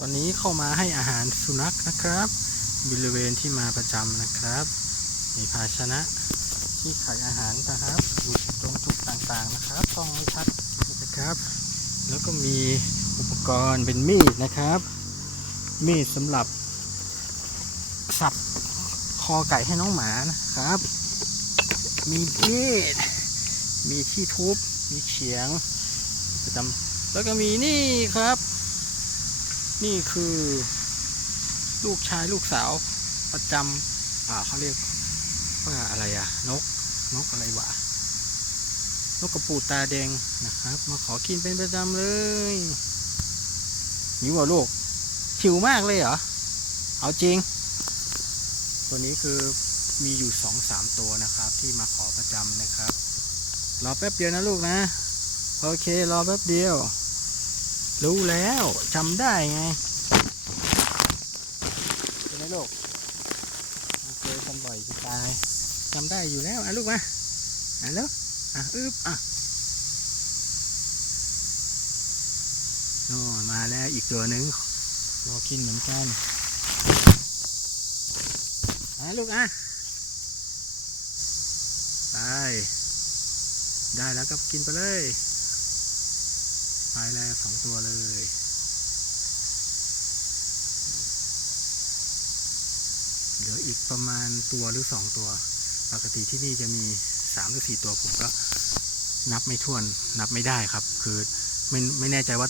ตอนนี้เข้ามาให้อาหารสุนัขนะครับ บริเวณที่มาประจำนะครับ มีภาชนะที่ขายอาหารนะครับอยู่ตรงจุดต่างๆนะครับต้องไม่ชัดนะครับ แล้วก็มีอุปกรณ์เป็นมีดนะครับ มีดสำหรับสับคอไก่ให้น้องหมานะครับ มีมีดมีที่ทุบมีเขียงประจำแล้วก็มีนี่ครับ นี่คือ ลูกชายลูกสาวประจำอ่าเขาเรียกว่าอะไรอะนกนกอะไรวะนกกระปูตาแดงนะครับ มาขอกินเป็นประจำเลยหิวเหรอลูกหิวมากเลยเหรอ เอาจริง ตัวนี้คือมีอยู่สองสามตัวนะครับ ที่มาขอประจำนะครับ รอแป๊บเดียวนะลูกนะ โอเค รอแป๊บเดียว รู้แล้วจำได้ไงเป็นไงลูกโอเคจำบ่อยจะตายจำได้อยู่แล้วอะลูกมาอะแล้วอะอึ๊บอะโน่มาแล้วอีกตัวหนึ่งรอกินเหมือนกันอะลูกอะไปได้แล้วก็กินไปเลย ไปแล้วสองตัวเลย เหลืออีกประมาณตัวหรือสองตัว ปกติที่นี่จะมีสามหรือสี่ตัวผมก็นับไม่ถ้วนนับไม่ได้ครับ คือไม่ไม่แน่ใจว่า